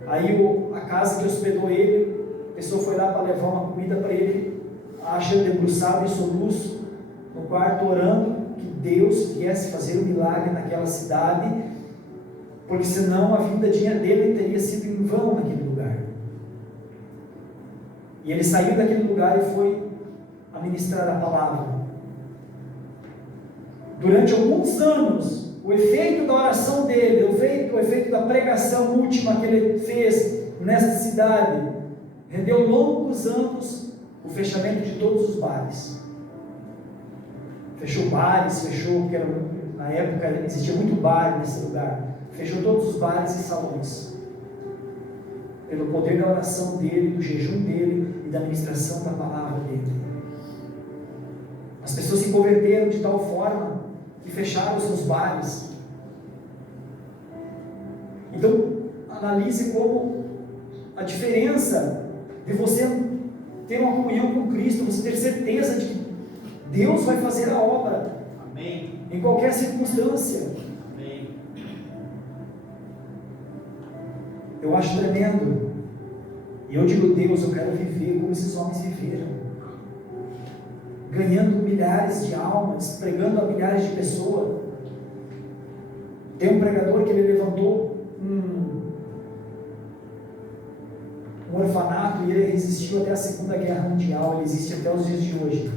Aí a casa que hospedou ele, a pessoa foi lá para levar uma comida para ele, acha ele debruçado e soluço no quarto orando que Deus viesse fazer um milagre naquela cidade, porque senão a vida dele teria sido em vão naquele lugar. E ele saiu daquele lugar e foi a ministrar a palavra. Durante alguns anos, o efeito da oração dele, o efeito da pregação última que ele fez nesta cidade, rendeu longos anos o fechamento de todos os bares. Fechou bares, porque na época existia muito bar nesse lugar. Fechou todos os bares e salões. Pelo poder da oração dele, do jejum dele e da ministração da palavra dele. As pessoas se converteram de tal forma que fecharam os seus bares. Então, analise como a diferença de você ter uma comunhão com Cristo, você ter certeza de que Deus vai fazer a obra. Amém. Em qualquer circunstância. Amém. Eu acho tremendo. E eu digo: Deus, eu quero viver como esses homens viveram, ganhando milhares de almas, pregando a milhares de pessoas. Tem um pregador que ele levantou um orfanato e ele resistiu até a Segunda Guerra Mundial. Ele existe até os dias de hoje.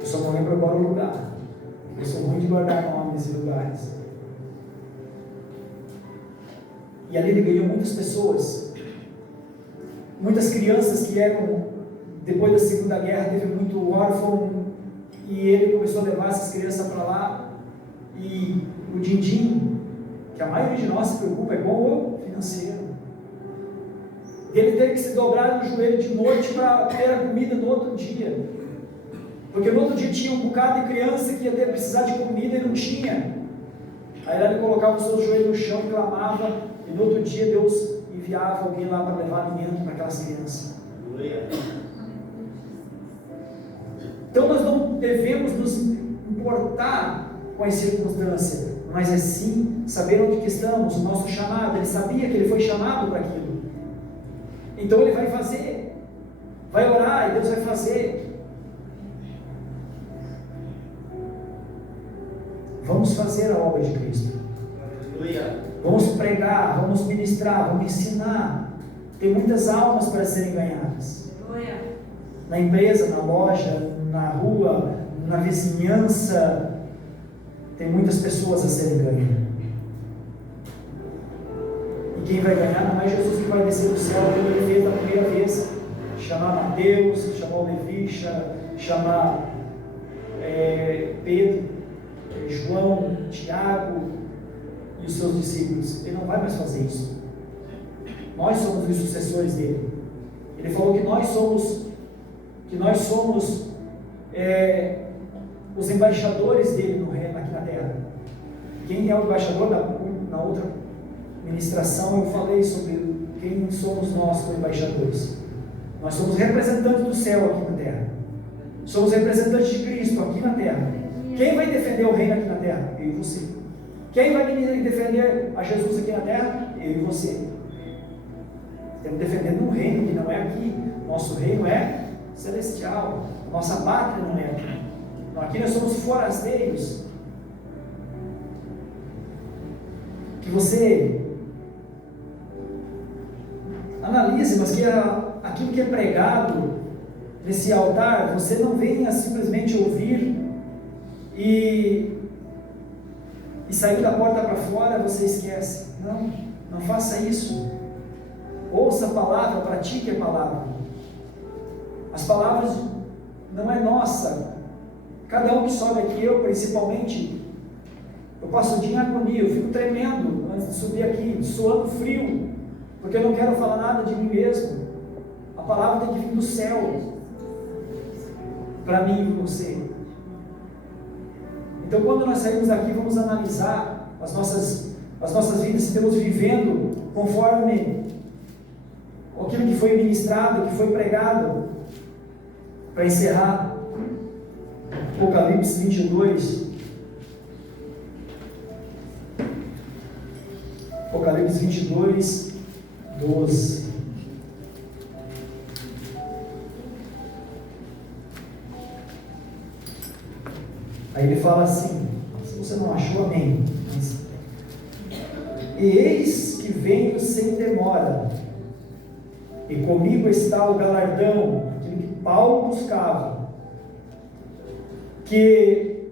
Eu só não lembro agora o lugar. Eu sou ruim de guardar nomes e lugares. E ali ele ganhou muitas pessoas. Muitas crianças que eram, depois da Segunda Guerra, teve muito órfão, e ele começou a levar essas crianças para lá, e o din-din, que a maioria de nós se preocupa, é igual o financeiro. Ele teve que se dobrar no joelho de noite para ter a comida no outro dia, porque no outro dia tinha um bocado de criança que ia ter precisar de comida e não tinha. Aí ele colocava o seu joelho no chão, clamava, e no outro dia Deus enviava alguém lá para levar alimento para aquelas crianças. Então nós não devemos nos importar com as circunstâncias, mas é sim saber onde que estamos, o nosso chamado. Ele sabia que ele foi chamado para aquilo. Então ele vai fazer, vai orar e Deus vai fazer. Vamos fazer a obra de Cristo. Vamos pregar, vamos ministrar, vamos ensinar. Tem muitas almas para serem ganhadas. Na empresa, na loja, na rua, na vizinhança, tem muitas pessoas a serem ganhas. E quem vai ganhar não é Jesus que vai descer do céu como ele fez da primeira vez. Chamar Mateus, chamar o Levi, chamar Pedro, João, Tiago e os seus discípulos. Ele não vai mais fazer isso. Nós somos os sucessores dele. Ele falou que nós somos os embaixadores dele no reino, aqui na terra. Quem é o embaixador? Na outra ministração eu falei sobre quem somos nós como embaixadores. Nós somos representantes do céu aqui na terra. Somos representantes de Cristo aqui na terra. Quem vai defender o reino aqui na terra? Eu e você. Quem vai defender a Jesus aqui na terra? Eu e você. Estamos defendendo um reino que não é aqui. Nosso reino é celestial. Nossa pátria não é aqui. Aqui nós somos forasteiros. Que você analise, mas que aquilo que é pregado nesse altar, você não venha simplesmente ouvir e sair da porta para fora, você esquece. Não faça isso. Ouça a palavra, pratique a palavra. As palavras não é nossa. Cada um que sobe aqui, eu principalmente, eu passo o dia em agonia, eu fico tremendo antes de subir aqui, suando frio, porque eu não quero falar nada de mim mesmo. A palavra tem que vir do céu para mim e para você. Então, quando nós saímos daqui, vamos analisar as nossas vidas, se estamos vivendo conforme aquilo que foi ministrado, que foi pregado. Para encerrar, Apocalipse 22. Apocalipse 22, 12. Aí ele fala assim, se você não achou, amém. E eis que venho sem demora, e comigo está o galardão, aquilo que Paulo buscava, que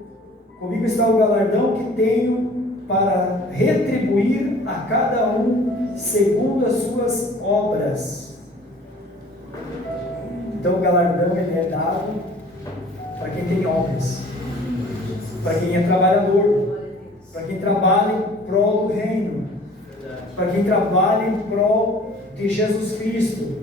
comigo está o galardão que tenho para retribuir a cada um segundo as suas obras. Então o galardão ele é dado para quem tem obras, para quem é trabalhador, para quem trabalha em prol do reino, para quem trabalha em prol de Jesus Cristo.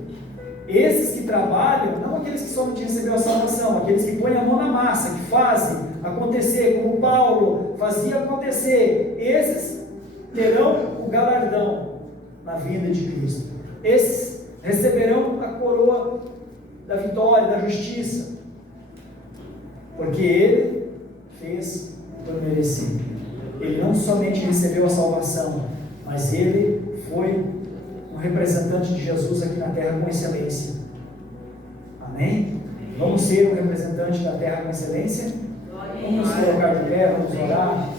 Esses que trabalham, não aqueles que somente receberam a salvação, aqueles que põem a mão na massa, que fazem acontecer, como Paulo fazia acontecer, esses terão o galardão na vinda de Cristo. Esses receberão a coroa da vitória, da justiça, porque Ele fez por merecer. Ele não somente recebeu a salvação, mas Ele foi um representante de Jesus aqui na terra com excelência. Amém? Vamos ser um representante da terra com excelência? Vamos nos colocar de pé, vamos orar.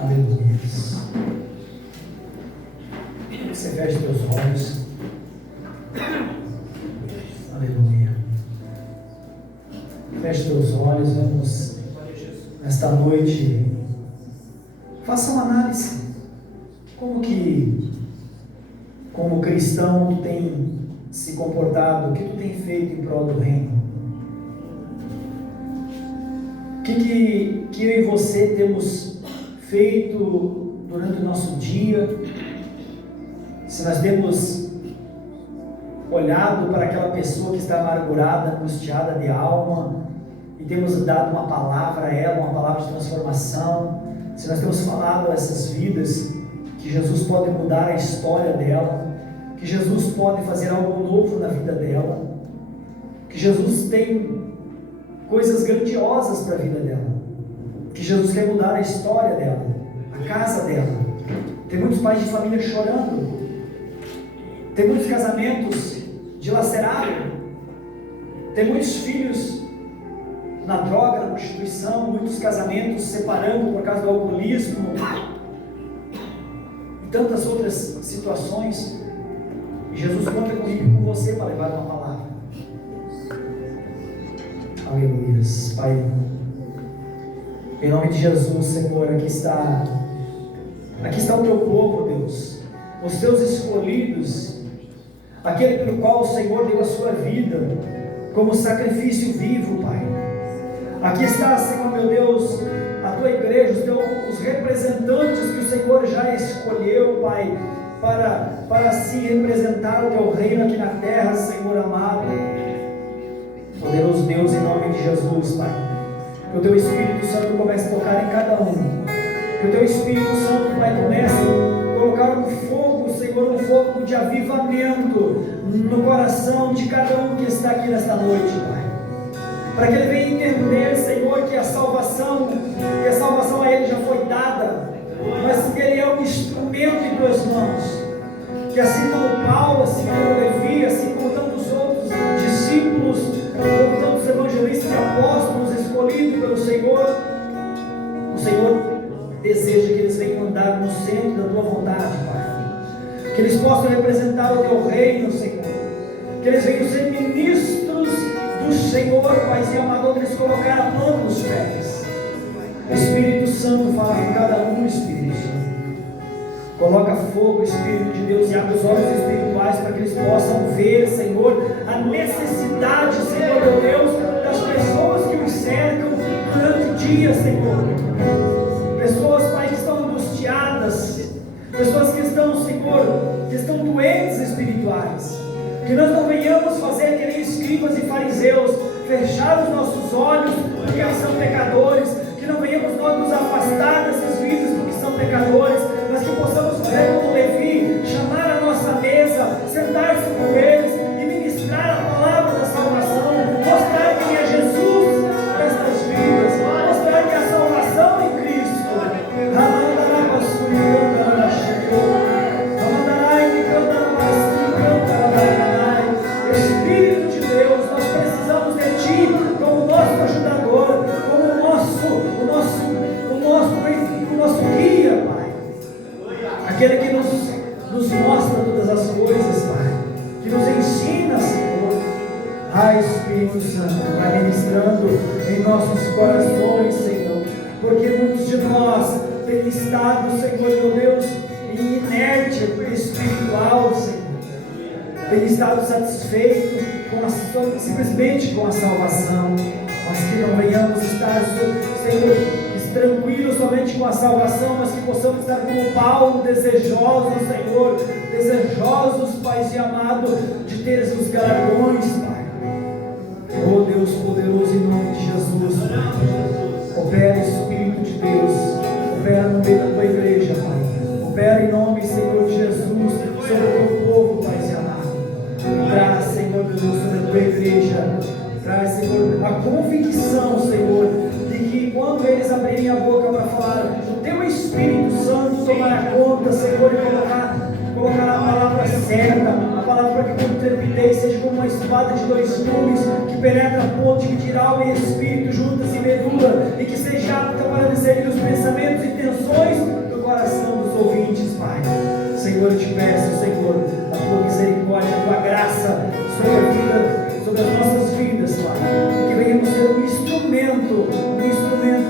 Aleluia. Você fecha teus olhos. Aleluia. Feche teus olhos, vamos nesta noite. Faça uma análise. Como como cristão, tu tem se comportado? O que tu tem feito em prol do reino? O que eu e você temos feito durante o nosso dia? Se nós temos olhado para aquela pessoa que está amargurada, angustiada de alma, e temos dado uma palavra a ela, uma palavra de transformação, se nós temos falado a essas vidas que Jesus pode mudar a história dela, que Jesus pode fazer algo novo na vida dela, que Jesus tem coisas grandiosas para a vida dela, que Jesus quer mudar a história dela, a casa dela. Tem muitos pais de família chorando, tem muitos casamentos dilacerados, tem muitos filhos na droga, na prostituição, muitos casamentos separando por causa do alcoolismo e tantas outras situações. E Jesus conta comigo e com você para levar uma palavra. Aleluia. Pai, em nome de Jesus, Senhor, aqui está o teu povo, Deus, os teus escolhidos, aquele pelo qual o Senhor deu a sua vida como sacrifício vivo, Pai. Aqui está, Senhor, meu Deus, a tua igreja, os representantes que o Senhor já escolheu, Pai, para assim representar o teu reino aqui na terra, Senhor amado. Poderoso Deus, em nome de Jesus, Pai, que o teu Espírito Santo comece a tocar em cada um, que o teu Espírito Santo, Pai, comece a colocar um fogo, Senhor, um fogo de avivamento no coração de cada um que está aqui nesta noite, Pai, para que ele venha entender, Senhor, que a salvação a ele já foi dada, mas que ele é um instrumento em tuas mãos, que assim como Paulo, assim como Levi, assim como tantos outros discípulos, como tantos evangelistas e apóstolos escolhidos pelo Senhor, o Senhor deseja que eles venham andar no centro da tua vontade, Pai, que eles possam representar o teu reino, Senhor, que eles venham ser ministros do Senhor, Pai, e amado, onde eles colocaram a mão nos pés. Espírito Santo, fala com cada um, Espírito Santo. Coloca fogo, Espírito de Deus, e abre os olhos espirituais para que eles possam ver, Senhor, a necessidade, Senhor meu Deus, das pessoas que os cercam durante o dia, Senhor. Pessoas, Pai, que estão angustiadas, pessoas que estão, Senhor, que estão doentes espirituais. Que nós não venhamos fazer que nem escribas e fariseus, fechar os nossos olhos porque eles são pecadores, que não venhamos nós nos afastar dessas vidas porque são pecadores, mas que possamos fazer como Levi, chamar a nossa mesa, sentar-se com eles e ministrar a palavra da salvação, mostrar quem é Jesus nestas vidas, mostrar que a salvação em Cristo. Espírito de Deus, nós precisamos de Ti como nosso ajudador, como o nosso guia, Pai. Aquele que nos mostra todas as coisas, Pai, que nos ensina, Senhor. Espírito Santo, vai ministrando em nossos corações, Senhor, porque muitos de nós têm estado, Senhor meu Deus, em inércia espiritual, Senhor. Tem estado satisfeito simplesmente com a salvação, mas que não venhamos estar, Senhor, tranquilos somente com a salvação, mas que possamos estar como Paulo, desejosos, Senhor, desejosos, Pai e amado, de ter os galardões, Pai. Oh Deus poderoso, em nome de Jesus, Pai. Opera, Espírito de Deus, opera no meio da tua igreja, Pai. Opera em nome, Senhor de Jesus, sobre o teu povo, Pai e amado. Traz, Senhor Deus, sobre a tua igreja, traz, Senhor, a convicção, Senhor, de que quando eles abrirem a boca para falar, o teu Espírito Santo tomará conta, Senhor, e colocará a palavra certa, a palavra que com trepidez seja como uma espada de dois gumes, que penetra a ponte, que tira alma e espírito juntas e medula, e que seja apta para discernir os pensamentos e intenções do coração dos ouvintes, Pai. Senhor, eu te peço, Senhor, a tua misericórdia, a tua graça sobre a vida, sobre as nossas vidas, Pai, que venhamos ser um instrumento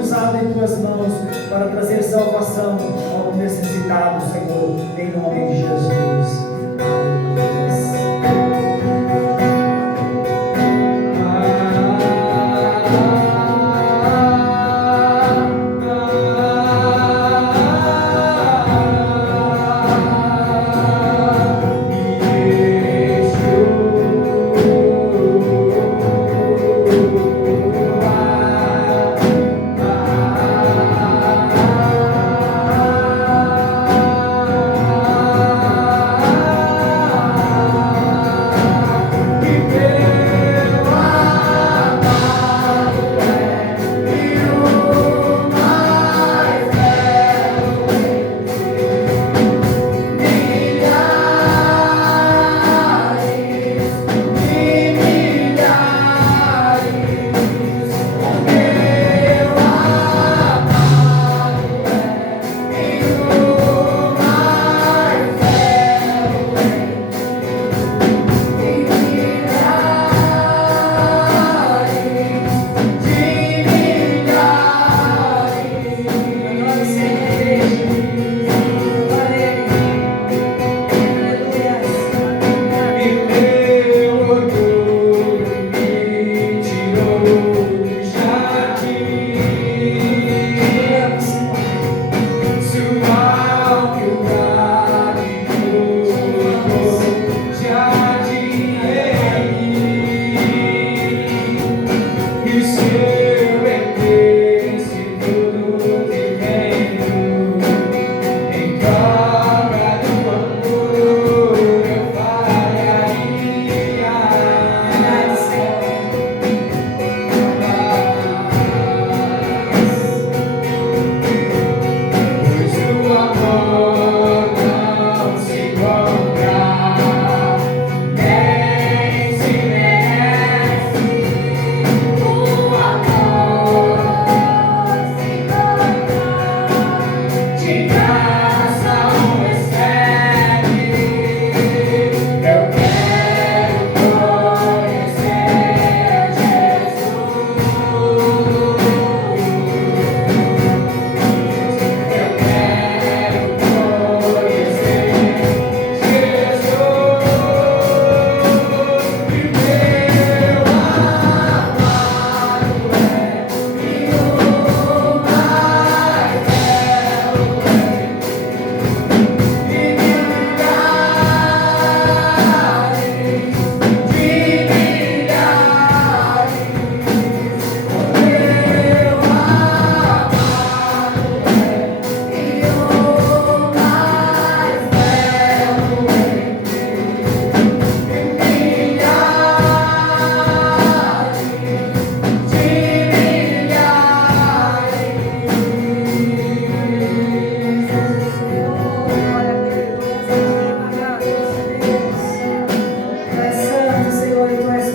usado em tuas mãos para trazer salvação ao necessitado, Senhor, em nome de Jesus. Amém.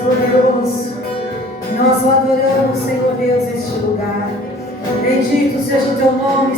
Todo-Poderoso. Nós o adoramos, Senhor Deus, neste lugar. Bendito seja o teu nome.